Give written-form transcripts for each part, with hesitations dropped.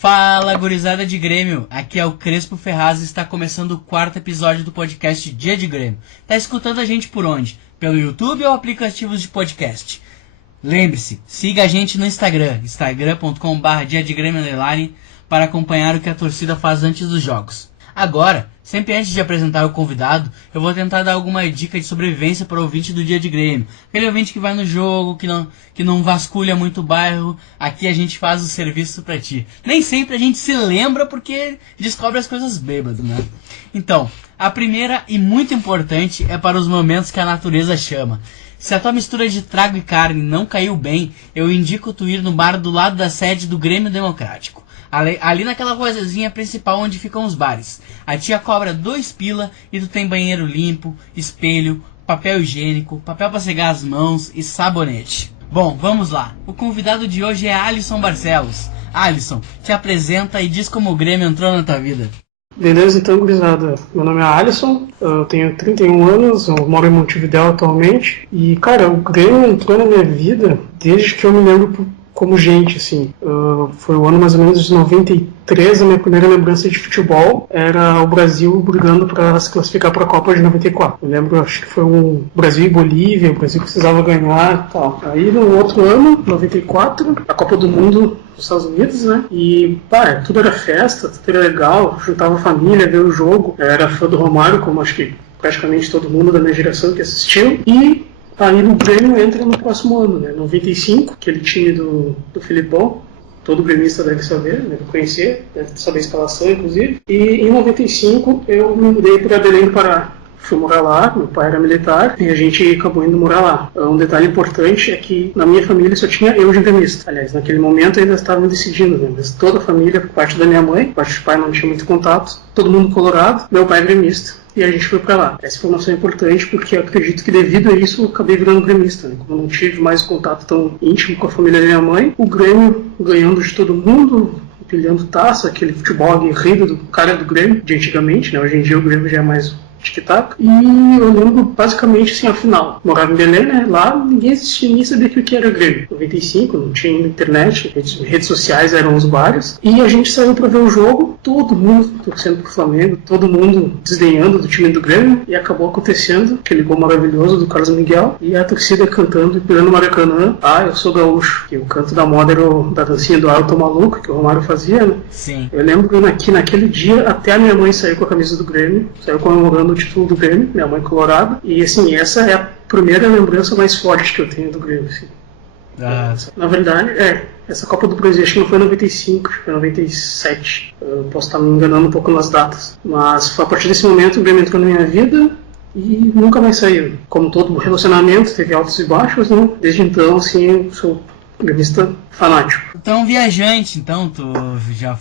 Fala, gurizada de Grêmio, aqui é o Crespo Ferraz e está começando o quarto episódio do podcast Dia de Grêmio. Tá escutando a gente por onde? Pelo YouTube ou aplicativos de podcast? Lembre-se, siga a gente no Instagram, instagram.com/diadegrêmio_, para acompanhar o que a torcida faz antes dos jogos. Agora, sempre antes de apresentar o convidado, eu vou tentar dar alguma dica de sobrevivência para o ouvinte do Dia de Grêmio. Aquele ouvinte que vai no jogo, que não vasculha muito o bairro, aqui a gente faz o serviço para ti. Nem sempre a gente se lembra porque descobre as coisas bêbado, né? Então, a primeira e muito importante é para os momentos que a natureza chama. Se a tua mistura de trago e carne não caiu bem, eu indico tu ir no bar do lado da sede do Grêmio Democrático. Ali naquela ruazinha principal onde ficam os bares. A tia cobra 2 pila e tu tem banheiro limpo, espelho, papel higiênico, papel para secar as mãos e sabonete. Bom, vamos lá. O convidado de hoje é Alisson Barcelos. Alisson, te apresenta e diz como o Grêmio entrou na tua vida. Beleza, então, gurizada. Meu nome é Alisson, eu tenho 31 anos, eu moro em Montevidéu atualmente. E, cara, o Grêmio entrou na minha vida desde que eu me lembro como gente, assim. Foi o ano mais ou menos de 93, a minha primeira lembrança de futebol era o Brasil brigando para se classificar para a Copa de 94. Eu lembro, acho que foi um Brasil e Bolívia, o Brasil precisava ganhar e tal. Aí no outro ano, 94, a Copa do Mundo nos Estados Unidos, né? E, tudo era festa, tudo era legal, juntava a família, ver o jogo. Eu era fã do Romário, como acho que praticamente todo mundo da minha geração que assistiu. E aí o Grêmio entra no próximo ano, né? 95, aquele time do Filipão, todo gremista deve saber, deve conhecer, deve saber a escalação, inclusive. E em 95 eu me mudei para Belém do Pará. Fui morar lá, meu pai era militar e a gente acabou indo morar lá. Um detalhe importante é que na minha família só tinha eu de gremista. Aliás, naquele momento ainda estavam decidindo, né? Mas toda a família, por parte da minha mãe, por parte do pai não tinha muito contato, todo mundo colorado, meu pai é gremista. E a gente foi pra lá. Essa informação é importante porque eu acredito que devido a isso eu acabei virando gremista, né? Como eu não tive mais contato tão íntimo com a família da minha mãe, o Grêmio ganhando de todo mundo, empilhando taça, aquele futebol aguerrido do cara do Grêmio, de antigamente, né? Hoje em dia o Grêmio já é mais tic-tac. E eu lembro basicamente assim, a final. Morava em Belém, né? Lá ninguém assistia, nem sabia o que era Grêmio. 95, não tinha internet, redes sociais eram os bares. E a gente saiu pra ver o jogo, todo mundo torcendo pro Flamengo, todo mundo desdenhando do time do Grêmio. E acabou acontecendo aquele gol maravilhoso do Carlos Miguel. E a torcida cantando e pegando o Maracanã. Eu sou gaúcho. E o canto da moda era da dancinha do Alto Maluco, que o Romário fazia, né? Sim. Eu lembro que naquele dia até a minha mãe saiu com a camisa do Grêmio, saiu comemorando o título do Grêmio, minha mãe colorada, e assim, essa é a primeira lembrança mais forte que eu tenho do Grêmio, assim. Na verdade, essa Copa do Brasil acho que não foi em 95, acho que foi em 97, eu posso estar me enganando um pouco nas datas, mas a partir desse momento o Grêmio entrou na minha vida e nunca mais saiu. Como todo relacionamento, teve altos e baixos, né? Desde então, assim, eu sou gremista fanático. Então, viajante, então, tu já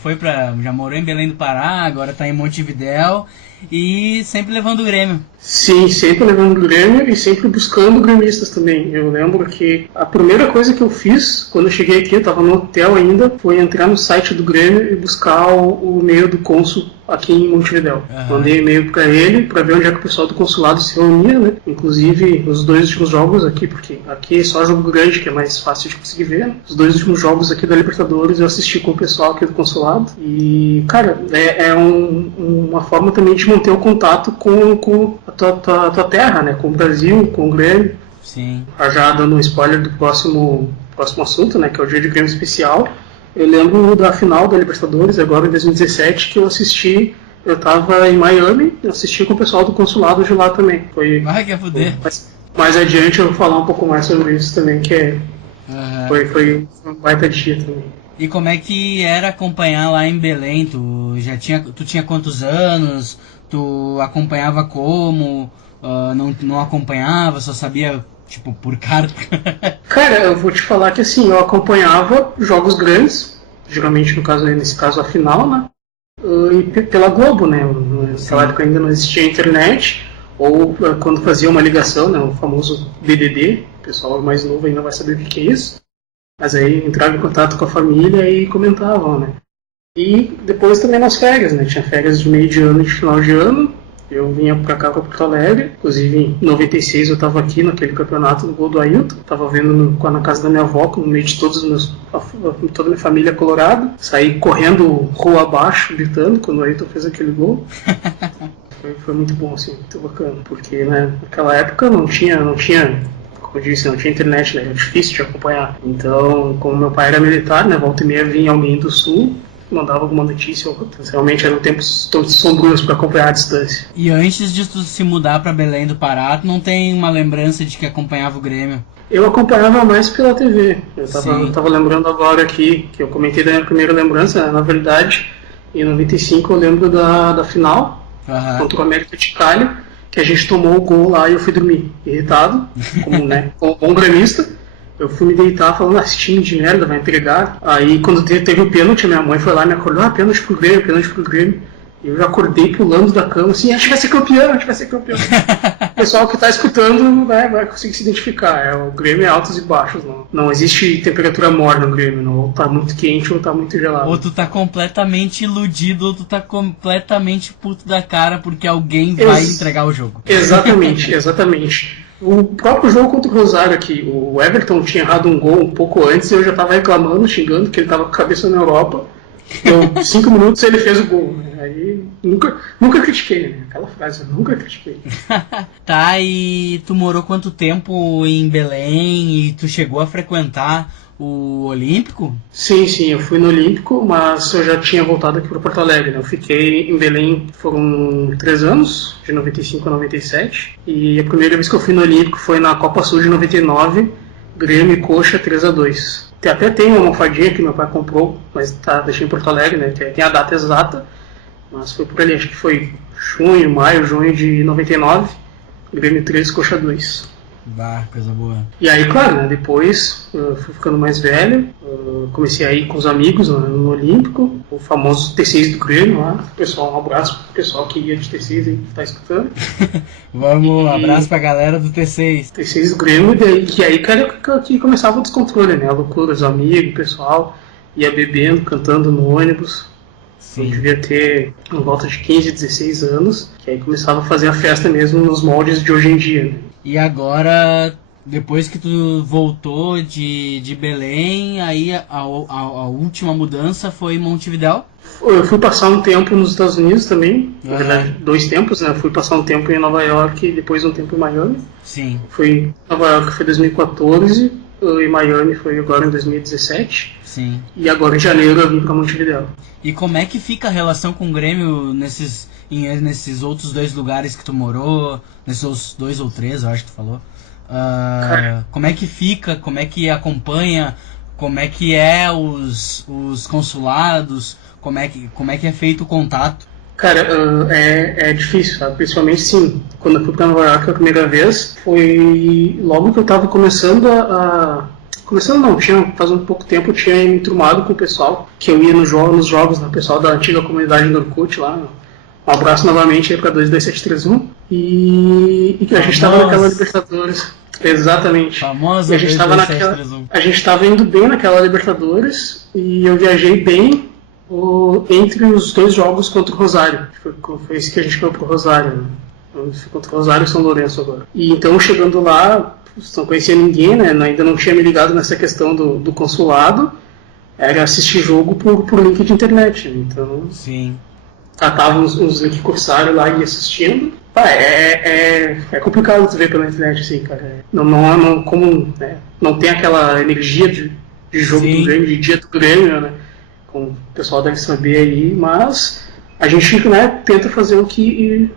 morou em Belém do Pará, agora tá em Montevidéu e sempre levando o Grêmio. Sim, sempre levando o Grêmio e sempre buscando gremistas também. Eu lembro que a primeira coisa que eu fiz quando eu cheguei aqui, eu estava no hotel ainda, foi entrar no site do Grêmio e buscar o e-mail do cônsul aqui em Montevidéu. Mandei e-mail para ele para ver onde é que o pessoal do consulado se reunia, né? Inclusive os 2 últimos jogos aqui, porque aqui é só jogo grande que é mais fácil de conseguir ver. Os 2 últimos jogos aqui da Libertadores eu assisti com o pessoal aqui do consulado e, cara, é uma forma também de manter o contato com a tua terra, né? Com o Brasil, com o Grêmio. Sim. Já dando um spoiler do próximo assunto, né? Que é o Dia de Grêmio Especial. Eu lembro da final da Libertadores, agora em 2017, que eu assisti. Eu estava em Miami, eu assisti com o pessoal do consulado de lá também. Vai que é fuder. Mais adiante eu vou falar um pouco mais sobre isso também, que foi um baita dia também. E como é que era acompanhar lá em Belém? Tu tinha quantos anos? Tu acompanhava como? Não acompanhava, só sabia, tipo, por carta? Cara, eu vou te falar que assim, eu acompanhava jogos grandes, geralmente nesse caso a final, né? E pela Globo, né? Naquela época ainda não existia internet, ou quando fazia uma ligação, né? O famoso DDD, o pessoal mais novo ainda vai saber o que é isso. Mas aí entrava em contato com a família e comentavam, né? E depois também nas férias, né? Tinha férias de meio de ano e de final de ano. Eu vinha pra cá, pra Porto Alegre, inclusive em 96 eu tava aqui naquele campeonato do gol do Ailton, tava vendo na casa da minha avó, no meio de toda a minha família colorada, saí correndo rua abaixo, gritando, quando o Ailton fez aquele gol. Foi muito bom, assim, muito bacana, porque né, naquela época não tinha, como eu disse, não tinha internet, né, era difícil de acompanhar. Então, como meu pai era militar, né, volta e meia vinha alguém do sul, mandava alguma notícia, realmente eram tempos todos sombrios para acompanhar a distância. E antes de tu se mudar para Belém do Pará, tu não tem uma lembrança de que acompanhava o Grêmio? Eu acompanhava mais pela TV. Eu tava lembrando agora aqui, que eu comentei da minha primeira lembrança, né? Na verdade, em 95 eu lembro da final, contra o América de Cali, que a gente tomou o gol lá e eu fui dormir irritado, como bom gremista. Eu fui me deitar falando, esse time de merda vai entregar. Aí quando teve o pênalti, minha mãe foi lá e me acordou, pênalti pro Grêmio. E eu já acordei pulando da cama, assim, a gente vai ser campeão. O pessoal que tá escutando, né, vai conseguir se identificar. O Grêmio é altos e baixos, não existe temperatura morna no Grêmio, não. Ou tá muito quente ou tá muito gelado. Ou tu tá completamente iludido, ou tu tá completamente puto da cara porque alguém vai entregar o jogo. Exatamente. O próprio jogo contra o Rosário aqui, o Everton tinha errado um gol um pouco antes e eu já estava reclamando, xingando, que ele estava com a cabeça na Europa. Então, 5 minutos ele fez o gol. Né? Aí nunca critiquei, né? Aquela frase, eu nunca critiquei. Tá, e tu morou quanto tempo em Belém e tu chegou a frequentar o Olímpico? Sim, eu fui no Olímpico, mas eu já tinha voltado aqui para Porto Alegre, né? Eu fiquei em Belém, foram 3 anos, de 95 a 97, e a primeira vez que eu fui no Olímpico foi na Copa Sul de 99, Grêmio e Coxa 3-2. Até tem uma almofadinha que meu pai comprou, mas deixei em Porto Alegre, né? Tem a data exata, mas foi por ali, acho que foi junho de 99, Grêmio 3, Coxa 2. Bah, coisa boa. E aí, claro, né, depois eu fui ficando mais velho, comecei a ir com os amigos no Olímpico, o famoso T6 do Grêmio lá. Pessoal, um abraço pro pessoal que ia de T6 e tá escutando. Um abraço pra galera do T6. T6 do Grêmio, que aí que começava o descontrole, né? A loucura, os amigos, o pessoal ia bebendo, cantando no ônibus. Sim. Eu devia ter em volta de 15, 16 anos, que aí começava a fazer a festa mesmo nos moldes de hoje em dia, né? E agora, depois que tu voltou de Belém, aí a última mudança foi em Montevidéu? Eu fui passar um tempo nos Estados Unidos também, na verdade 2 tempos, né? Eu fui passar um tempo em Nova York e depois um tempo em Miami. Sim. Fui em Nova York foi em 2014, e Miami foi agora em 2017. Sim. E agora em janeiro eu vim para Montevidéu. E como é que fica a relação com o Grêmio nesses outros 2 lugares que tu morou, nesses outros 2 ou 3, eu acho que tu falou? Como é que fica, como é que acompanha, como é que é os consulados, como é que é feito o contato? Cara, é difícil, sabe? Principalmente, sim, quando eu fui para Nova York a primeira vez, foi logo que eu estava começando faz um pouco tempo eu tinha me enturmado com o pessoal, que eu ia nos jogos, né, o pessoal da antiga comunidade do Orkut lá. Um abraço novamente aí para 22731. E que a gente estava naquela Libertadores. Exatamente. Famosa. E a gente estava indo bem naquela Libertadores e eu viajei bem entre os 2 jogos contra o Rosário. Foi esse que a gente foi pro Rosário, né? Contra o Rosário e São Lourenço agora. E então chegando lá, não conhecia ninguém, né? Ainda não tinha me ligado nessa questão do consulado. Era assistir jogo por link de internet. Né? Então, sim. Catava uns links corsários lá e ia assistindo. É complicado de ver pela internet, assim, cara. Não tem aquela energia de jogo do Grêmio, de dia do Grêmio, né? Como o pessoal deve saber aí, mas a gente, né, tenta fazer o que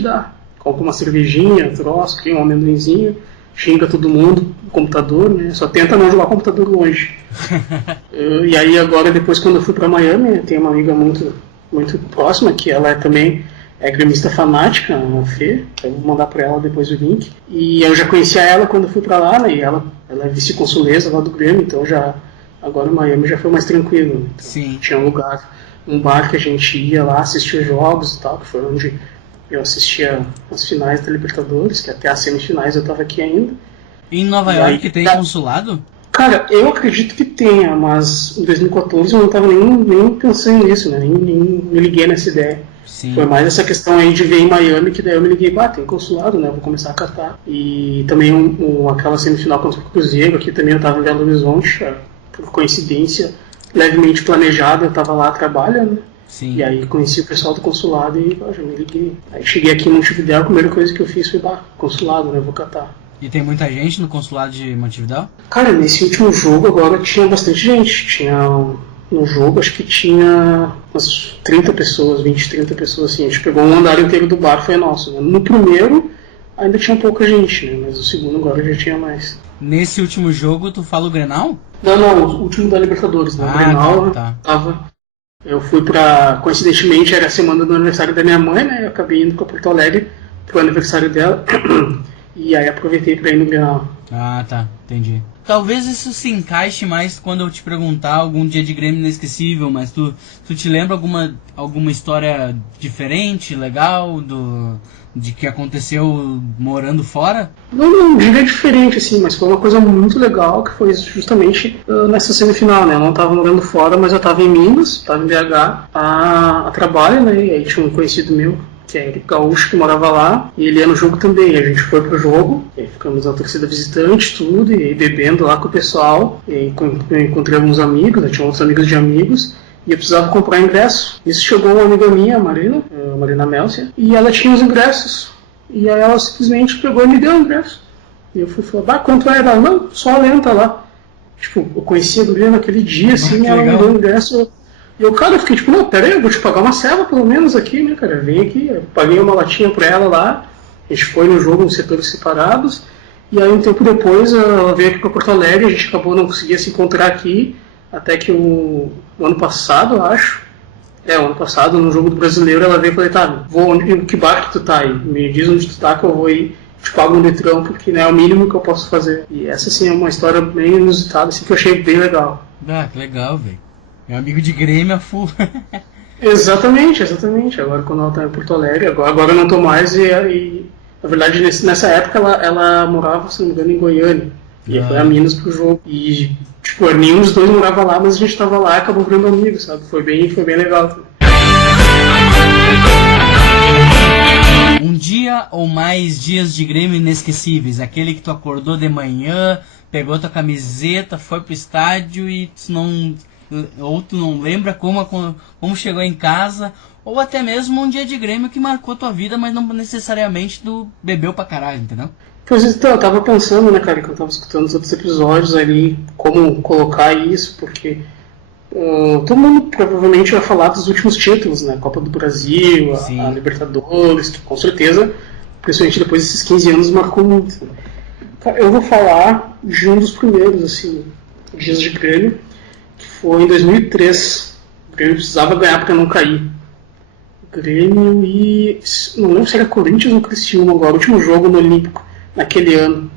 dá. Compra uma cervejinha, troço, cria um amendoinzinho, xinga todo mundo no computador, né? Só tenta não jogar computador longe. E aí agora, depois, quando eu fui para Miami, tem uma amiga muito próxima, que ela também é gremista fanática, a Fê, eu vou mandar para ela depois o link. E eu já conhecia ela quando eu fui para lá, né? E ela é vice-consuleza lá do Grêmio, então agora o Miami já foi mais tranquilo. Então, sim. Tinha um bar que a gente ia lá, assistia jogos e tal, que foi onde eu assistia as finais da Libertadores, que até as semifinais eu estava aqui ainda. E em Nova York tem consulado? Cara, eu acredito que tenha, mas em 2014 eu não estava nem pensando nisso, né? Nem me liguei nessa ideia. Sim. Foi mais essa questão aí de ver em Miami, que daí eu me liguei, tem consulado, né? Vou começar a catar. E também aquela semifinal contra o Cruzeiro, aqui também eu estava em Belo Horizonte, por coincidência, levemente planejada, eu estava lá trabalhando. Sim. E aí conheci o pessoal do consulado e já me liguei. Aí cheguei aqui no Montevidéu, a primeira coisa que eu fiz foi, consulado, né? Vou catar. E tem muita gente no consulado de Montevidéu? Cara, nesse último jogo agora tinha bastante gente. No jogo acho que tinha umas 30 pessoas, 20, 30 pessoas assim. A gente pegou um andar inteiro do bar, foi nosso. Né? No primeiro ainda tinha pouca gente, né? Mas o segundo agora já tinha mais. Nesse último jogo tu fala o Grenal? Não, o último da Libertadores, né? O Grenal tava. Eu fui coincidentemente era a semana do aniversário da minha mãe, né? Eu acabei indo pra Porto Alegre pro aniversário dela. E aí aproveitei pra ir no Grenal. Ah, tá, entendi. Talvez isso se encaixe mais quando eu te perguntar algum dia de Grêmio inesquecível, mas tu te lembra alguma história diferente, legal, de que aconteceu morando fora? Não diria diferente, assim, mas foi uma coisa muito legal, que foi justamente nessa semifinal, né? Eu não estava morando fora, mas eu estava em Minas, estava em BH, a trabalho, né? E aí tinha um conhecido meu, que é gaúcho, que morava lá, e ele ia no jogo também. A gente foi pro jogo, e aí ficamos na torcida visitante, tudo, e aí bebendo lá com o pessoal, e aí encontrei alguns amigos, né, tinha outros amigos de amigos, e eu precisava comprar ingresso. Isso chegou uma amiga minha, a Marina Melcia, e ela tinha os ingressos, e aí ela simplesmente pegou e me deu o ingresso. E eu fui falar, quanto era? Ela, não, só a lenta lá. Tipo, eu conhecia a Guria naquele dia, assim, ela me deu o ingresso. E eu, cara, eu fiquei tipo, não, pera aí, eu vou te pagar uma ceva pelo menos aqui, né, cara, vem aqui. Eu paguei uma latinha pra ela lá, a gente foi no jogo em setores separados, e aí um tempo depois ela veio aqui pra Porto Alegre, a gente acabou não conseguia se encontrar aqui, até que o ano passado, eu acho, o ano passado, no jogo do Brasileiro, ela veio e falou, tá, em que bar que tu tá aí? Me diz onde tu tá que eu vou ir, te pago um litrão, porque né, é o mínimo que eu posso fazer. E essa, assim, é uma história bem inusitada, assim, que eu achei bem legal. Ah, que legal, velho. Meu amigo de Grêmio, full. Exatamente. Agora quando ela tá em Porto Alegre, agora eu não tô mais e na verdade nessa época ela morava, se não me engano, em Goiânia. E foi a Minas pro jogo. E tipo, nenhum dos dois morava lá, mas a gente tava lá e acabou virando amigos, sabe? Foi bem legal. Um dia ou mais dias de Grêmio inesquecíveis, aquele que tu acordou de manhã, pegou tua camiseta, foi pro estádio e tu não lembra como chegou em casa, ou até mesmo um dia de Grêmio que marcou tua vida, mas não necessariamente tu bebeu pra caralho, entendeu? Pois então, eu tava pensando, né, cara, que eu tava escutando os outros episódios ali, como colocar isso, porque todo mundo provavelmente vai falar dos últimos títulos, né, Copa do Brasil, a Libertadores, com certeza, principalmente depois desses 15 anos, marcou muito. Cara, eu vou falar de um dos primeiros, assim, dias de Grêmio, que foi em 2003. O Grêmio precisava ganhar para não cair. O Grêmio e... não lembro se era Corinthians ou Criciúma agora, o último jogo no Olímpico, naquele ano.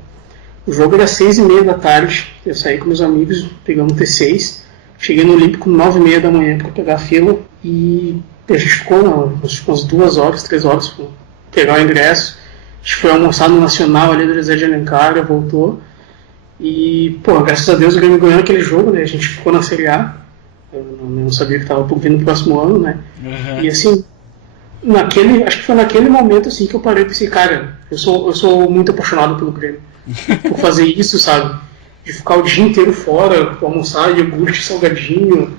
O jogo era 6h30 da tarde, eu saí com meus amigos, pegamos um T6, cheguei no Olímpico 9h30 da manhã para pegar a fila, e a gente ficou umas 2 horas, 3 horas para pegar o ingresso. A gente foi almoçar no Nacional ali do José de Alencar, voltou. E, pô, graças a Deus o Grêmio ganhou aquele jogo, né? A gente ficou na Série A. Eu não sabia que estava por vir no próximo ano, né? Uhum. E assim, acho que foi naquele momento assim que eu parei e pensei, cara, eu sou muito apaixonado pelo Grêmio. Por fazer isso, sabe? De ficar o dia inteiro fora, almoçar, iogurte, salgadinho.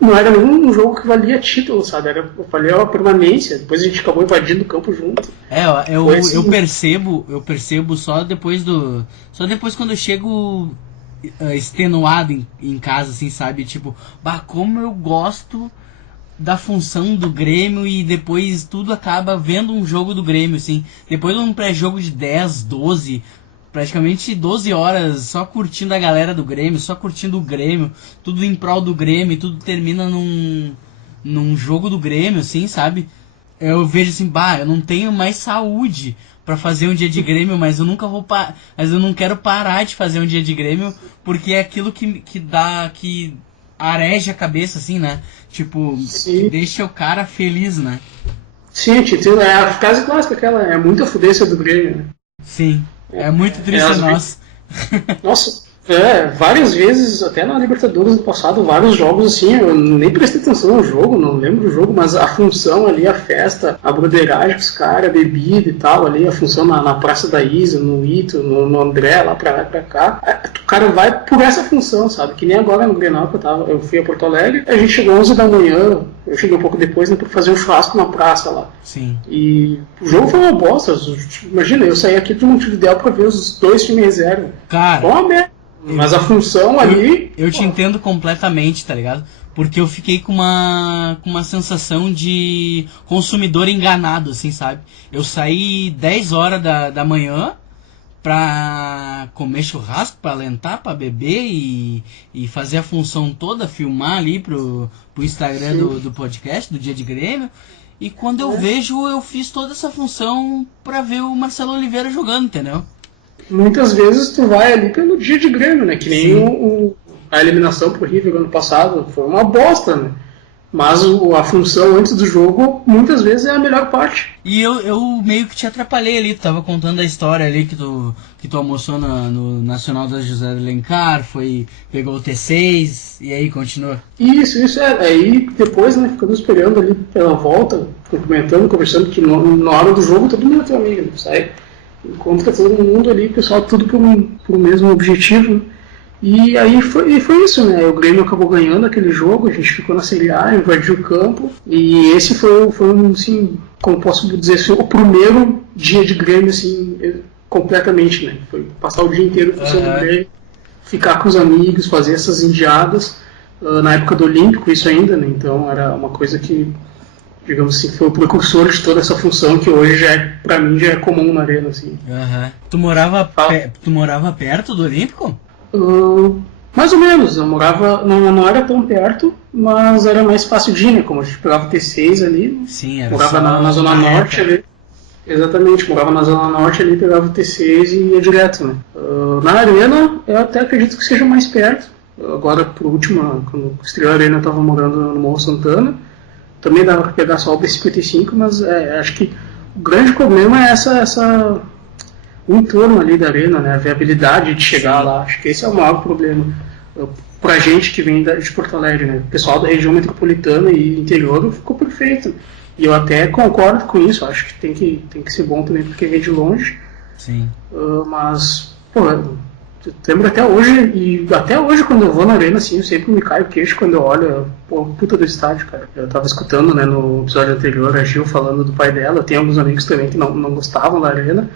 Não era nenhum jogo que valia título, sabe? Valia a permanência. Depois a gente acabou invadindo o campo junto. Eu percebo só depois quando eu chego extenuado em casa, assim, sabe? Tipo, como eu gosto da função do Grêmio, e depois tudo acaba vendo um jogo do Grêmio, assim. Depois de um pré-jogo de 10, 12... praticamente 12 horas só curtindo a galera do Grêmio, só curtindo o Grêmio, tudo em prol do Grêmio, tudo termina num jogo do Grêmio, assim, sabe? Eu vejo assim, eu não tenho mais saúde pra fazer um dia de Grêmio, mas eu nunca vou mas eu não quero parar de fazer um dia de Grêmio, porque é aquilo que areja a cabeça, assim, né? Tipo, que deixa o cara feliz, né? Sim, Tito, é a frase clássica, aquela, é muita fudência do Grêmio, né? Sim. É muito triste, nossa. Nossa, Várias vezes, até na Libertadores do passado, vários jogos assim, eu nem prestei atenção no jogo, não lembro do jogo, mas a função ali, a festa, a broderagem com os caras, a bebida e tal, ali, a função na Praça da Isa, no Ito, no André, lá pra cá, o cara vai por essa função, sabe? Que nem agora no Grenal, que eu fui a Porto Alegre, a gente chegou 11 da manhã, eu cheguei um pouco depois, né, pra fazer um churrasco na praça lá. Sim. E o jogo foi uma bosta, imagina, eu saí aqui de Montevidéu pra ver os 2 times reserva. Cara... Foi uma merda. Mas a função ali... Eu te entendo completamente, tá ligado? Porque eu fiquei com uma sensação de consumidor enganado, assim, sabe? Eu saí 10 horas da manhã pra comer churrasco, pra alentar, pra beber e fazer a função toda, filmar ali pro Instagram do podcast, do Dia de Grêmio. E quando eu vejo, eu fiz toda essa função pra ver o Marcelo Oliveira jogando, entendeu? Muitas vezes tu vai ali pelo Dia de Grêmio, né? Que nem a eliminação pro River ano passado foi uma bosta, né? Mas a função antes do jogo, muitas vezes, é a melhor parte. E eu meio que te atrapalhei ali, tu tava contando a história ali que tu almoçou no Nacional da José de Alencar, pegou o T6, e aí continua. Isso aí depois, né, ficamos esperando ali pela volta, cumprimentando, conversando, que na hora do jogo todo mundo é teu amigo, né? Sai, encontra todo mundo ali, o pessoal tudo pro mesmo objetivo, né? E aí foi isso, né? O Grêmio acabou ganhando aquele jogo, a gente ficou na Série A, invadiu o campo, e esse foi assim, como posso dizer assim, o primeiro dia de Grêmio, assim, completamente, né? Foi passar o dia inteiro funcionando o Grêmio, ficar com os amigos, fazer essas indiadas, na época do Olímpico, isso ainda, né? Então era uma coisa que, digamos assim, foi o precursor de toda essa função que hoje pra mim já é comum na Arena, assim. Tu morava perto do Olímpico? Mais ou menos, eu morava, não era tão perto, mas era mais fácil de ir, né? Como a gente pegava o T6 ali, sim, era morava na Zona Norte ali. Exatamente, morava na Zona Norte ali, pegava o T6 e ia direto, né? Na Arena, eu até acredito que seja mais perto. Agora, por último, quando estreou a Arena, eu estava morando no Morro Santana. Também dava para pegar só o B55, mas acho que o grande problema é o entorno ali da Arena, né? A viabilidade de chegar lá. Acho que esse é o maior problema pra gente que vem de Porto Alegre, né? O pessoal da região metropolitana e interior ficou perfeito. E eu até concordo com isso. Acho que tem que ser bom também porque vem de longe. Sim. Mas, pô, eu lembro até hoje, e até hoje quando eu vou na Arena, assim, eu sempre me caio o queixo quando eu olho, pô, puta do estádio, cara. Eu tava escutando, né, no episódio anterior, a Gil falando do pai dela. Tem alguns amigos também que não gostavam da Arena.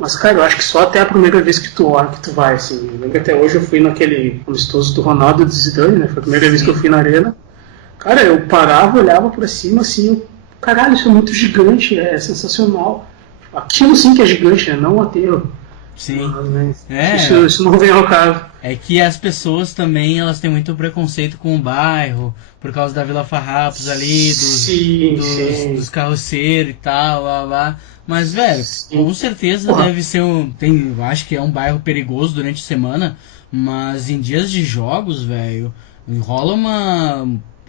Mas, cara, eu acho que só até a primeira vez que tu vai, assim. Eu lembro que até hoje eu fui naquele amistoso do Ronaldo e do Zidane, né? Foi a primeira vez que eu fui na Arena. Cara, eu parava, olhava pra cima, assim, caralho, isso é muito gigante, é sensacional. Aquilo sim que é gigante, né? Não o aterro. Sim. Mas, isso não vem ao caso. É que as pessoas também, elas têm muito preconceito com o bairro, por causa da Vila Farrapos ali, dos carroceiros e tal, blá, blá. Mas, velho, com certeza deve ser eu acho que é um bairro perigoso durante a semana, mas em dias de jogos, velho,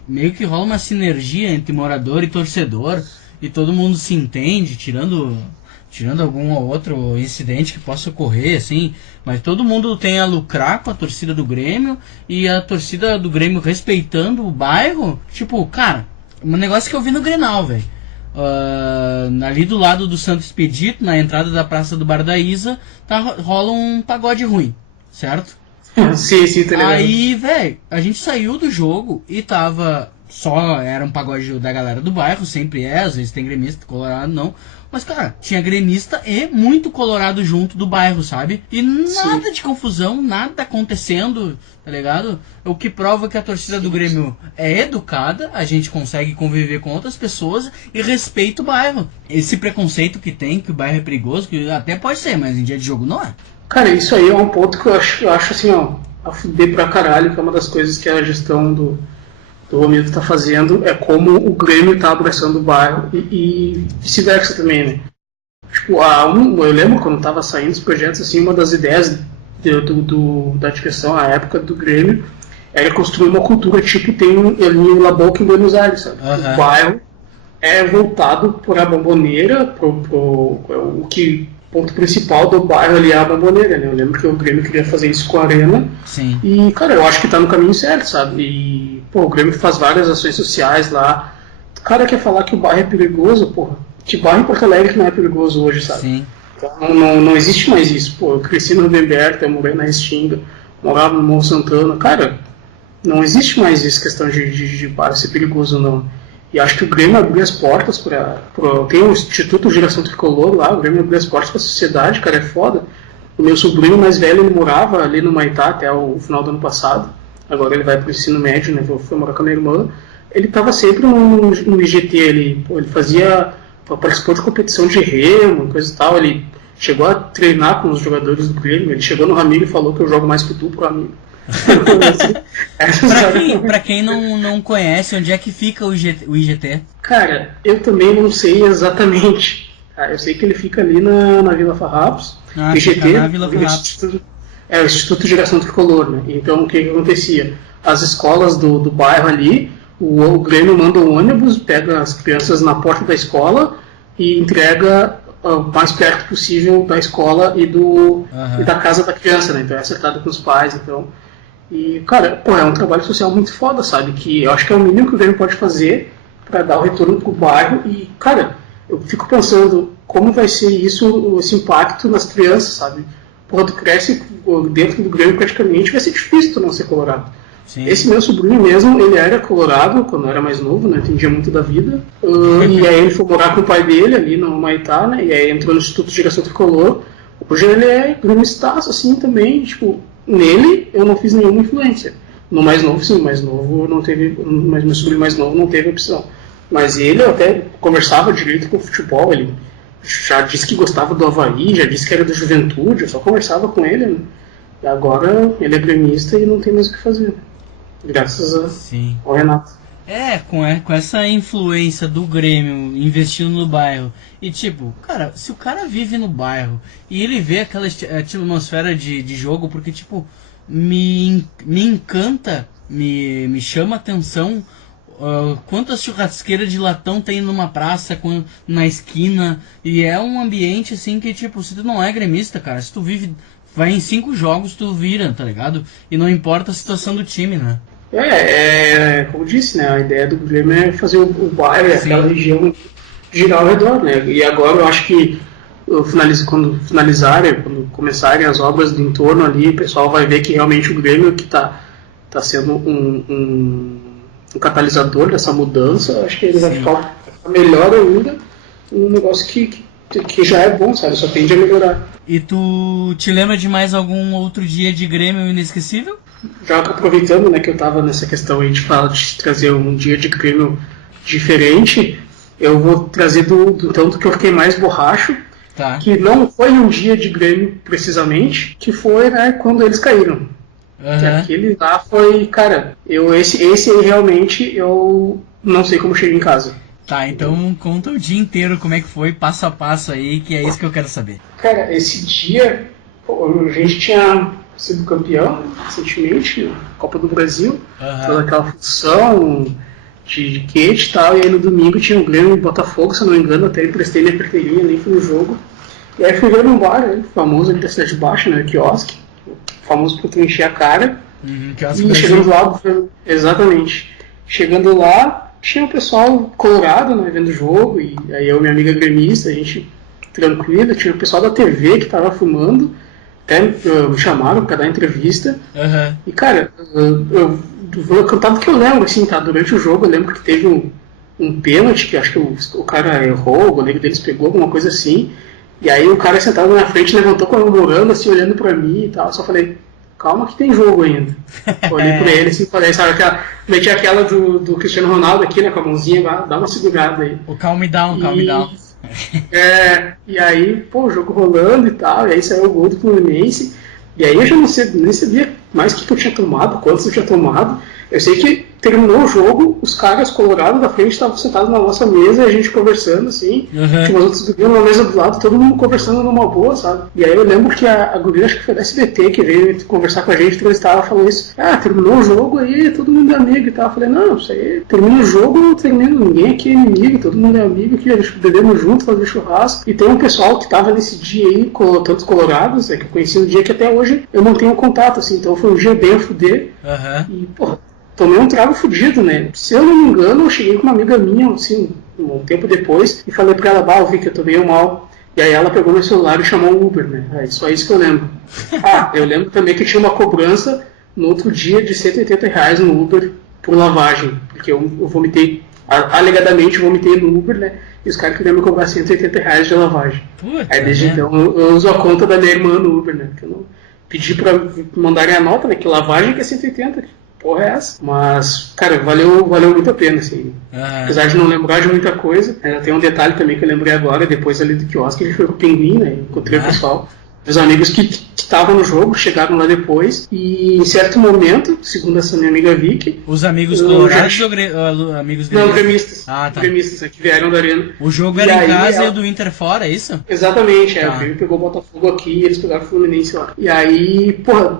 meio que rola uma sinergia entre morador e torcedor, e todo mundo se entende, tirando algum ou outro incidente que possa ocorrer, assim, mas todo mundo tem a lucrar com a torcida do Grêmio, e a torcida do Grêmio respeitando o bairro, tipo, cara, um negócio que eu vi no Grenal, velho. Ali do lado do Santo Expedito, na entrada da Praça do Bar da Isa, rola um pagode ruim, certo? Sim, tá ligado. Aí, velho, a gente saiu do jogo e era um pagode da galera do bairro, sempre às vezes tem gremista, colorado não. Mas, cara, tinha gremista e muito colorado junto do bairro, sabe? E nada de confusão, nada acontecendo, tá ligado? O que prova que a torcida do Grêmio é educada, a gente consegue conviver com outras pessoas e respeita o bairro. Esse preconceito que tem, que o bairro é perigoso, que até pode ser, mas em dia de jogo não é. Cara, isso aí é um ponto que eu acho assim, ó, a fuder pra caralho, que é uma das coisas que a gestão do Romildo está fazendo, é como o Grêmio está abraçando o bairro e vice-versa também, né? Tipo, eu lembro quando estava saindo os projetos, assim, uma das ideias da direção à época do Grêmio era construir uma cultura tipo tem ali em La Boca em Buenos Aires, sabe? O bairro é voltado para a Bombonera, o que ponto principal do bairro ali é a Bomboneira, né? Eu lembro que o Grêmio queria fazer isso com a Arena. Sim. E, cara, eu acho que tá no caminho certo, sabe? E, pô, o Grêmio faz várias ações sociais lá. O cara quer falar que o bairro é perigoso, porra. Que bairro em Porto Alegre que não é perigoso hoje, sabe? Sim. Então, não existe mais isso. Pô, eu cresci no Remberta, eu morei na Restinga, morava no Morro Santana. Cara, não existe mais isso, questão de bairro ser perigoso ou não. E acho que o Grêmio abriu as portas para. Tem o Instituto Geração Tricolor lá, o Grêmio abriu as portas para a sociedade, cara, é foda. O meu sobrinho mais velho, ele morava ali no Maitá até o final do ano passado. Agora ele vai para o ensino médio, né? Foi morar com a minha irmã. Ele estava sempre no IGT, ele fazia. Participou de competição de remo, coisa e tal. Ele chegou a treinar com os jogadores do Grêmio. Ele chegou no Ramiro e falou que eu jogo mais que tu pro amigo. Pra quem não conhece, onde é que fica o IGT? Cara, eu também não sei exatamente. Eu sei que ele fica ali na Vila Farrapos. Ah, IGT na Vila Farrapos. É o Instituto de Geração Tricolor, né? Então o que acontecia? As escolas do bairro ali, o Grêmio manda um ônibus, pega as crianças na porta da escola e entrega o mais perto possível da escola e da casa da criança, né? Então é acertado com os pais, então. E, cara, pô, é um trabalho social muito foda, sabe? Que eu acho que é o mínimo que o Grêmio pode fazer para dar o retorno pro bairro. E, cara, eu fico pensando como vai ser isso, esse impacto nas crianças, sabe? Porra, tu cresce dentro do Grêmio praticamente, vai ser difícil tu não ser colorado. Sim. Esse meu sobrinho mesmo, ele era colorado quando era mais novo, né? Entendia muito da vida. E aí ele foi morar com o pai dele ali no Maitá, né? E aí entrou no Instituto de Geração Tricolor. Hoje ele é gremistaço, assim, também, tipo... Nele, eu não fiz nenhuma influência. No mais novo, sim, mais novo não teve, mas meu sobrinho mais novo não teve opção. Mas ele, eu até conversava direito com o futebol, ele já disse que gostava do Avaí, já disse que era da Juventude, eu só conversava com ele, né? E agora ele é gremista e não tem mais o que fazer. Graças ao Renato. Com essa influência do Grêmio investindo no bairro. E tipo, cara, se o cara vive no bairro e ele vê aquela atmosfera de jogo, porque tipo, me encanta, me chama atenção quantas churrasqueiras de latão tem numa praça, na esquina. E é um ambiente assim que tipo, se tu não é gremista, cara, se tu vai em 5 jogos, tu vira, tá ligado? E não importa a situação do time, né? Como disse, né? A ideia do Grêmio é fazer o bairro, aquela região girar ao redor, né? E agora eu acho que quando começarem as obras do entorno ali, o pessoal vai ver que realmente o Grêmio que tá sendo um catalisador dessa mudança. Acho que ele vai ficar melhor ainda, um negócio que já é bom, sabe? Só tende a melhorar. E tu te lembra de mais algum outro dia de Grêmio inesquecível? Já aproveitando, né, que eu estava nessa questão aí de trazer um dia de Grêmio diferente, eu vou trazer do tanto que eu fiquei mais borracho, que não foi um dia de Grêmio precisamente, que foi, né, quando eles caíram. Que aquele lá foi, cara, esse aí realmente eu não sei como cheguei em casa. Tá, então conta o dia inteiro como é que foi, passo a passo aí, que é isso que eu quero saber. Cara, esse dia, a gente tinha sido campeão recentemente, na Copa do Brasil, toda aquela função de quente e tal, e aí no domingo tinha o Grêmio e Botafogo, se eu não me engano, até emprestei minha carteirinha, nem fui no jogo. E aí fui ver num bar, né, famoso ali da Cidade Baixa, né, quiosque, famoso por tu encher a cara. E chegando lá, exatamente, chegando lá, tinha o pessoal colorado, né, vendo o jogo, e aí eu e minha amiga gremista, a gente tranquila, tinha o pessoal da TV que tava filmando, até me chamaram para dar entrevista. E cara, eu cantava que eu lembro, assim, tá? Durante o jogo eu lembro que teve um pênalti, que acho que o cara errou, o goleiro deles pegou, alguma coisa assim. E aí o cara sentado na minha frente levantou comemorando, assim, olhando pra mim e tal. Eu só falei, calma que tem jogo ainda. Olhei pra ele assim, falei, sabe, meti aquela do Cristiano Ronaldo aqui, né, com a mãozinha, dá uma segurada aí. O calm down. E aí, pô, o jogo rolando e tal, e aí saiu o gol do Fluminense, e aí eu já nem sabia mais o que eu tinha tomado, quantos eu tinha tomado, Eu sei que terminou o jogo, os caras colorados da frente estavam sentados na nossa mesa, a gente conversando, assim, tinha umas outras gurias na mesa do lado, todo mundo conversando numa boa, sabe? E aí eu lembro que a guria, acho que foi da SBT, que veio conversar com a gente, entrevistar, falou isso, terminou o jogo aí, todo mundo é amigo e tal. Eu falei, não, isso aí, termina o jogo, não termina, ninguém aqui é inimigo, todo mundo é amigo, que bebemos junto, fazer churrasco. E tem um pessoal que tava nesse dia aí, tantos colorados, que eu conheci no dia que até hoje eu não tenho contato, assim, então foi um dia bem a fuder. E, porra, tomei um trago fudido, né? Se eu não me engano, eu cheguei com uma amiga minha, assim, um tempo depois, e falei pra ela, eu vi que eu tô meio mal. E aí ela pegou meu celular e chamou um Uber, né? É só isso que eu lembro. Eu lembro também que tinha uma cobrança no outro dia de R$180 no Uber por lavagem, porque eu vomitei, alegadamente vomitei no Uber, né? E os caras queriam me cobrar R$180 de lavagem. Aí desde então eu uso a conta da minha irmã no Uber, né? Porque eu não pedi pra mandarem a nota, né? Que lavagem que é 180, porra é essa? Mas, cara, valeu muito a pena, assim. Apesar de não lembrar de muita coisa. Tem um detalhe também que eu lembrei agora, depois ali do quiosque, a gente foi com o Pinguim, né? Encontrei o pessoal. Meus amigos que estavam no jogo chegaram lá depois e em certo momento, segundo essa minha amiga Vicky... Os amigos colorados ou amigos gremistas? Não, gremistas. Tá. Gremistas, que vieram da arena. O jogo era em casa e o do Inter fora, é isso? Exatamente, o Grêmio pegou o Botafogo aqui e eles pegaram o Fluminense lá. E aí, porra,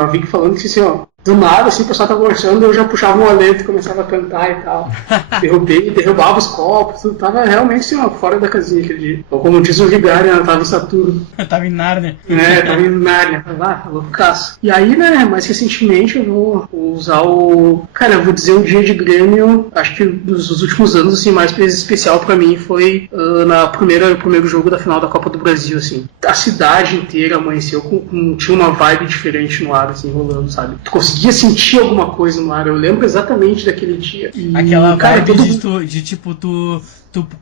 a Vicky falando que assim, ó, do nada, assim, o pessoal tava conversando, eu já puxava um alento e começava a cantar e tal. Derrubava os copos, tudo. Tava realmente assim, ó, fora da casinha aquele dia. Ou como diz o Vigário, eu tava em Saturno. Tava em Nárnia. Tava em Nárnia. Loucaço. E aí, né, mais recentemente eu vou usar o... Cara, eu vou dizer um dia de Grêmio, acho que dos últimos anos, assim, mais especial pra mim foi no primeiro jogo da final da Copa do Brasil, assim. A cidade inteira amanheceu tinha uma vibe diferente no ar, assim, rolando, sabe? Tu conseguia sentir alguma coisa no ar, eu lembro exatamente daquele dia. Aquela vibe de tipo, tu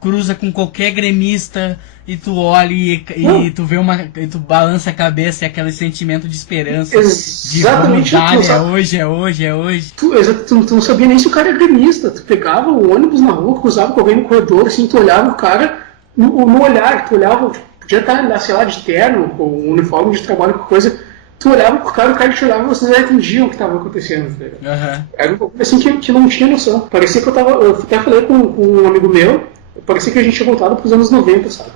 cruza com qualquer gremista e tu olha e tu vê e tu balança a cabeça e aquele sentimento de esperança. Exatamente. De vamos dar, é hoje. Tu não sabia nem se o cara é gremista. Tu pegava o ônibus na rua, cruzava com alguém no corredor, assim, tu olhava o cara no olhar, tu olhava, podia estar, sei lá, de terno, com um uniforme de trabalho, com coisa. Tu olhava pro cara, o cara te olhava e vocês já entendiam o que estava acontecendo. Tá? Era um pouco assim que não tinha noção. Parecia que eu até falei com um amigo meu, parecia que a gente tinha voltado pros anos 90, sabe?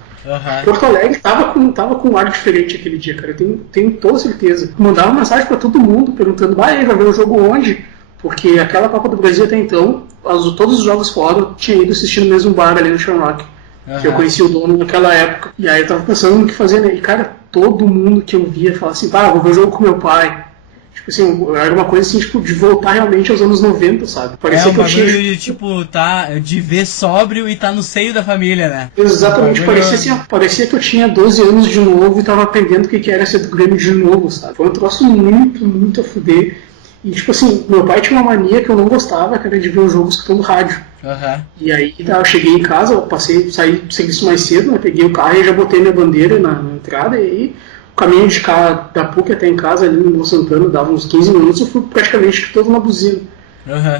Porto Alegre tava com um ar diferente aquele dia, cara. Eu tenho toda certeza. Mandava mensagem pra todo mundo, perguntando, vai ver o jogo onde? Porque aquela Copa do Brasil até então, todos os jogos fora, eu tinha ido assistir no mesmo bar ali no Shamrock. Que eu conheci o dono naquela época. E aí eu tava pensando no que fazer, né? E, cara, todo mundo que eu via falava assim, vou ver o jogo com meu pai. Tipo assim, era uma coisa assim, tipo, de voltar realmente aos anos 90, sabe? Parecia que eu tinha... de ver sóbrio e tá no seio da família, né? Exatamente, parecia que eu tinha 12 anos de novo e tava aprendendo o que era ser do Grêmio de novo, sabe? Foi um troço muito a fuder. E, tipo assim, meu pai tinha uma mania que eu não gostava, que era de ver os jogos escutando rádio. E aí, eu cheguei em casa, eu saí do serviço mais cedo, né, peguei o carro e já botei minha bandeira na entrada, e aí, o caminho de cá da PUC até em casa, ali no Santana, dava uns 15 minutos, eu fui praticamente todo na buzina.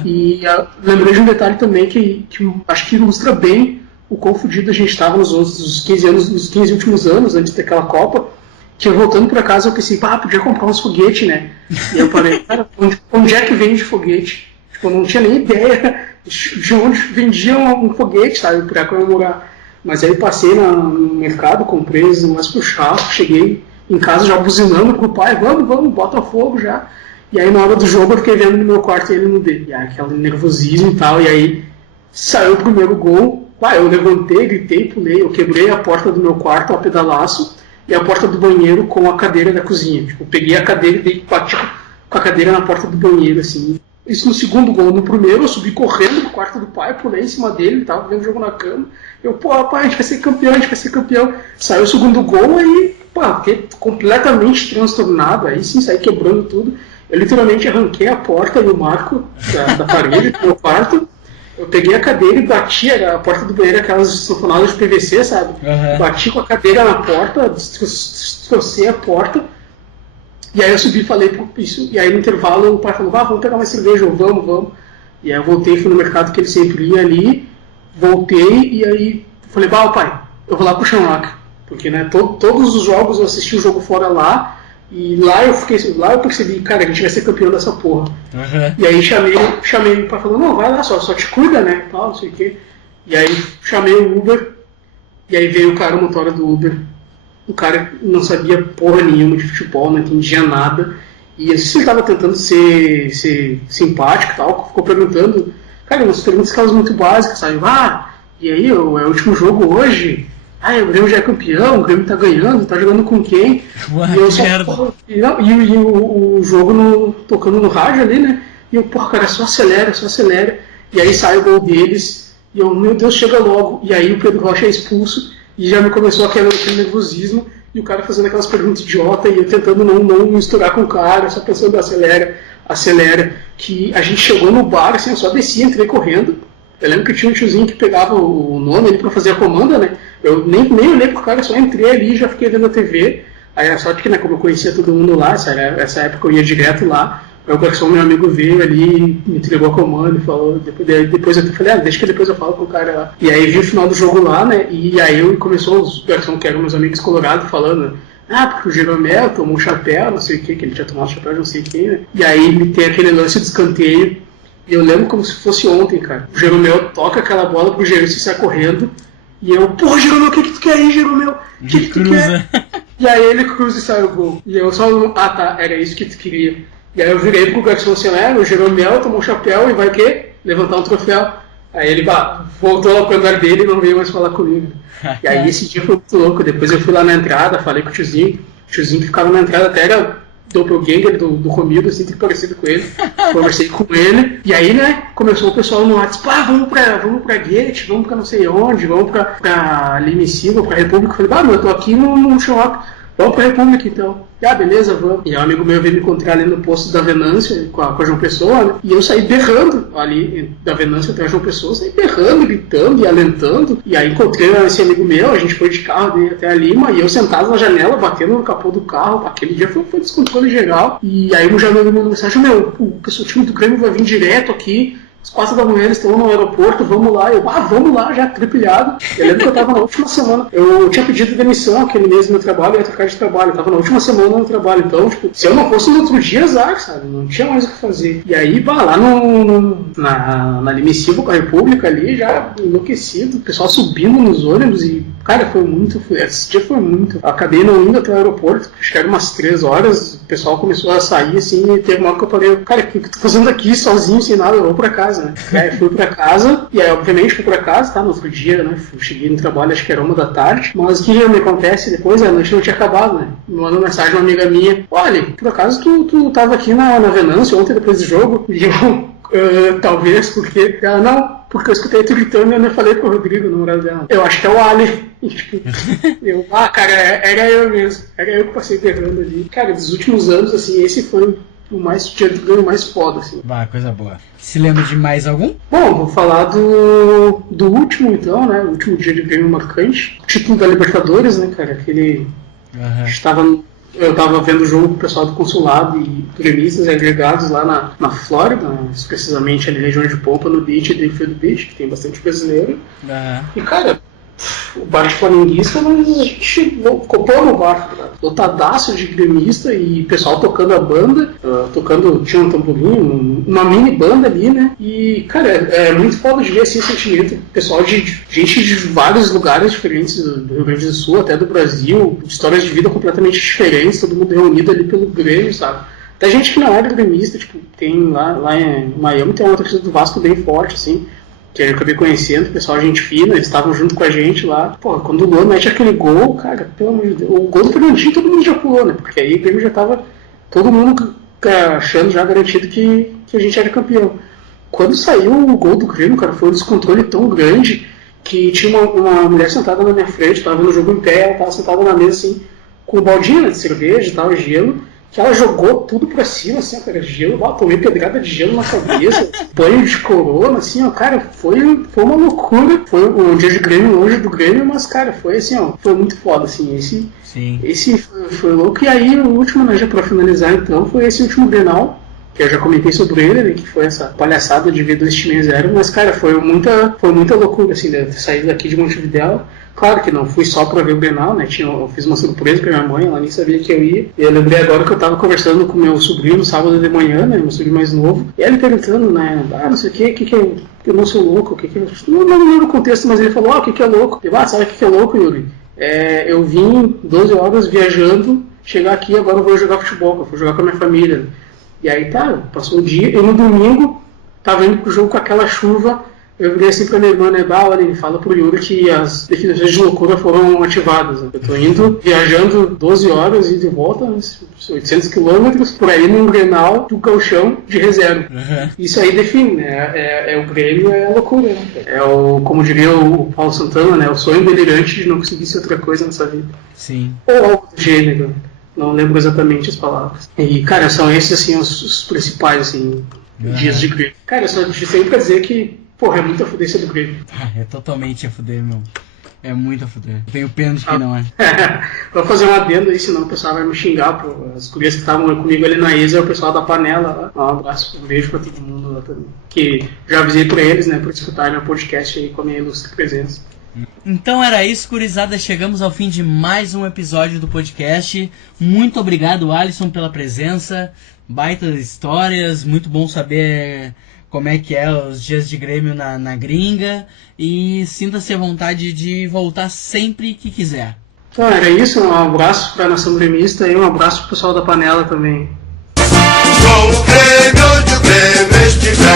E lembrei de um detalhe também que acho que ilustra bem o quão fudido a gente estava nos 15 últimos anos, antes daquela Copa, que eu voltando pra casa eu pensei, podia comprar uns foguetes, né? E eu falei, cara, onde é que vende foguete? Tipo, eu não tinha nem ideia de onde vendiam um foguete, sabe, pra comemorar. Mas aí passei no mercado, comprei mais pro churrasco, cheguei em casa já buzinando pro pai, vamos, bota fogo já. E aí na hora do jogo eu fiquei vendo no meu quarto ele no dele. E aí aquele nervosismo e tal, e aí saiu o primeiro gol, eu levantei, gritei, pulei, eu quebrei a porta do meu quarto a pedalaço, e a porta do banheiro com a cadeira da cozinha. Tipo, eu peguei a cadeira e bati com a cadeira na porta do banheiro, assim. Isso no segundo gol. No primeiro, eu subi correndo pro quarto do pai, pulei em cima dele, ele tava vendo o jogo na cama. Eu, pai, a gente vai ser campeão, Saiu o segundo gol, aí, fiquei completamente transtornado, aí sim, saí quebrando tudo. Eu literalmente arranquei a porta e o marco da parede do meu quarto. Eu peguei a cadeira e bati a porta do banheiro, aquelas sanfonadas de PVC, sabe? Bati com a cadeira na porta, destrocei a porta. E aí eu subi e falei isso. E aí no intervalo o pai falou, vamos pegar mais cerveja, vamos. E aí eu voltei, fui no mercado que ele sempre ia ali. Voltei e aí falei, pai, eu vou lá pro Shamrock. Porque, né, todos os jogos eu assisti o jogo fora lá. E lá eu percebi, cara, a gente vai ser campeão dessa porra. Uhum. E aí chamei ele pra falar, não, vai lá, só te cuida, né, tal, não sei o quê. E aí chamei o Uber, e aí veio o cara, o motora do Uber. O cara não sabia porra nenhuma de futebol, não entendia nada. E eu sei se ele tava tentando ser simpático e tal, ficou perguntando, cara, umas perguntas aquelas muito básicas, sabe? E aí, é o último jogo hoje? O Grêmio já é campeão, o Grêmio tá ganhando, tá jogando com quem? Ué, e eu só, merda. E o jogo tocando no rádio ali, né? E eu, porra, cara, só acelera. E aí sai o gol deles, e eu, meu Deus, chega logo. E aí o Pedro Rocha é expulso, e já me começou aquele nervosismo, e o cara fazendo aquelas perguntas idiota, e eu tentando não misturar com o cara, só pensando, acelera. Que a gente chegou no bar, assim, eu só desci, entrei correndo. Eu lembro que tinha um tiozinho que pegava o nome ali pra fazer a comanda, né? Eu nem olhei pro cara, só entrei ali e já fiquei vendo a TV. Aí a sorte que, né, como eu conhecia todo mundo lá, essa época eu ia direto lá. Aí o garçom, meu amigo, veio ali, me entregou a comanda e falou. Depois eu falei, deixa que depois eu falo com o cara lá. E aí vi o final do jogo lá, né? E aí começou os garçons que eram meus amigos colorados falando, porque o Jeromel tomou um chapéu, não sei o que ele tinha tomado chapéu de não sei quem, né? E aí tem aquele lance de escanteio. E eu lembro como se fosse ontem, cara. O Jeromel toca aquela bola pro Gerson sair correndo. E eu, porra, Jeromel, o que tu quer aí, Jeromel? O que tu quer? E aí ele cruza e sai o gol. E eu só, era isso que tu queria. E aí eu virei pro garçom assim, o Jeromel tomou um chapéu e vai o quê? Levantar um troféu. Aí ele voltou lá pro andar dele e não veio mais falar comigo. E aí esse dia foi muito louco. Depois eu fui lá na entrada, falei com o tiozinho. O tiozinho que ficava na entrada até era doppelganger do Romildo, assim, muito parecido com ele. Conversei com ele. E aí, né, começou o pessoal no WhatsApp, vamos pra Gate, vamos pra não sei onde, vamos pra Lime Silva, pra República. Eu falei, eu tô aqui no shopping. Vamos pra República, então. Beleza, vamos. E um amigo meu veio me encontrar ali no posto da Venância, com a João Pessoa, né? E eu saí berrando ali da Venância até a João Pessoa, saí berrando, gritando e alentando. E aí encontrei esse amigo meu, a gente foi de carro até a Lima, e eu sentado na janela, batendo no capô do carro. Aquele dia foi descontrole geral. E aí um amigo me mandou mensagem, o time do Grêmio vai vir direto aqui. Às 4 da manhã eles estão no aeroporto, vamos lá. Vamos lá, já tripilhado. Eu lembro que eu estava na última semana. Eu tinha pedido demissão aquele mês no meu trabalho, eu ia trocar de trabalho. Eu estava na última semana no trabalho. Então, se eu não fosse no outro dia, azar, sabe? Não tinha mais o que fazer. E aí, lá na Lime Silva com a República ali, já enlouquecido. O pessoal subindo nos ônibus e, cara, esse dia foi muito. Eu acabei não indo até o aeroporto, acho que era umas 3 horas. O pessoal começou a sair, assim, e teve uma hora que eu falei, cara, o que eu tô fazendo aqui sozinho, sem nada? Eu vou pra casa. Né? E aí fui pra casa, e aí obviamente fui pra casa, tá? No outro dia, né? Cheguei no trabalho, acho que era 1 da tarde, mas o que me acontece depois, a noite não tinha acabado, né? Me mandou mensagem uma amiga minha, olha, por acaso tu tava aqui na Venância ontem depois do jogo? E eu, talvez, porque ela, não, porque eu escutei tu gritando e eu falei com o Rodrigo, no namorado dela. Eu acho que é o Ali. E, tipo, cara, era eu mesmo, era eu que passei berrando ali. Cara, dos últimos anos, assim, esse foi o dia do Grêmio mais foda, assim. Coisa boa. Se lembra de mais algum? Bom, vou falar do último, então, né? O último dia de Grêmio marcante. O título da Libertadores, né, cara? Aquele... Eu tava vendo o jogo com o pessoal do consulado e gremistas agregados lá na Flórida, né? Precisamente ali na região de Pompa, no beach, de Enfield Beach, que tem bastante brasileiro. E, cara... o bar de flamenguista, mas a gente copou no bar, cara. Lotadaço de gremista e pessoal tocando a banda, tinha um tamborim, uma mini banda ali, né? E, cara, é muito foda de ver assim, esse sentimento. Pessoal gente de vários lugares diferentes do Rio Grande do Sul, até do Brasil, histórias de vida completamente diferentes, todo mundo reunido ali pelo Grêmio, sabe? Até gente que não é gremista, tipo, tem lá em Miami, tem uma torcida do Vasco bem forte, assim, que eu acabei conhecendo, pessoal, gente fina, eles estavam junto com a gente lá. Pô, quando o Luan mete aquele gol, cara, pelo amor de Deus, o gol do Fernandinho todo mundo já pulou, né? Porque aí o Grêmio já tava, todo mundo achando já garantido que a gente era campeão. Quando saiu o gol do Grêmio, cara, foi um descontrole tão grande que tinha uma mulher sentada na minha frente, tava vendo o jogo em pé, ela tava sentada na mesa, assim, com um baldinho, né, de cerveja e tal, gelo, que ela jogou tudo pra cima, assim, cara, gelo, tomei pedrada de gelo na cabeça, banho de corona, assim, ó, cara, foi uma loucura, foi um dia de Grêmio, longe do Grêmio, mas, cara, foi assim, ó, foi muito foda, assim, esse foi louco. E aí, o último, né, já pra finalizar, então, foi esse último Grenal, que eu já comentei sobre ele, né, que foi essa palhaçada de ver 2 times 0, mas, cara, foi muita loucura, assim, de sair daqui de Montevidéu. Claro que não fui só pra ver o Grenal, né, eu fiz uma surpresa pra minha mãe, ela nem sabia que eu ia, e eu lembrei agora que eu tava conversando com meu sobrinho no sábado de manhã, né, meu sobrinho mais novo, e ele perguntando, né, não sei o que eu não sou louco, o que é... Não lembro o contexto, mas ele falou, o que é louco? Eu, sabe o que é louco, Yuri? Eu vim 12 horas viajando, chegar aqui, agora eu vou jogar futebol, eu vou jogar com a minha família. E aí tá, passou um dia, e no domingo, tava indo pro jogo com aquela chuva, eu virei assim pra minha irmã, né, olha, ele fala pro Yuri que as definições de loucura foram ativadas. Né? Eu tô indo, viajando 12 horas e de volta, 800 quilômetros, por aí num Grenal do Gauchão de reserva. Uhum. Isso aí define, né, o Grêmio, é a loucura, né? Como diria o Paulo Santana, né, o sonho delirante de não conseguir ser outra coisa nessa vida. Sim. Ou algo do gênero, não lembro exatamente as palavras. E, cara, são esses, assim, os principais, assim, dias de Grêmio. Cara, eu só tenho pra dizer que, porra, é muita fudência do Grêmio. É totalmente a fuder, meu. É muito a fuder. Eu tenho pena de que não é. Vou fazer um adendo aí, senão o pessoal vai me xingar. Pô. As gurias que estavam comigo ali na ESA é o pessoal da Panela. Um abraço, um beijo pra todo mundo lá também. Que já avisei pra eles, né, pra escutarem meu podcast aí com a minha ilustre presença. Então era isso, gurizada. Chegamos ao fim de mais um episódio do podcast. Muito obrigado, Alisson, pela presença. Baita histórias. Muito bom saber como é que é os dias de Grêmio na gringa. E sinta-se à vontade de voltar sempre que quiser. Então era isso. Um abraço pra nação gremista e um abraço pro pessoal da Panela também. Com o Grêmio onde o Grêmio estiver.